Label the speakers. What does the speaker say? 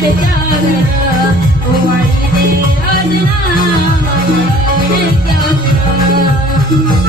Speaker 1: Thank you.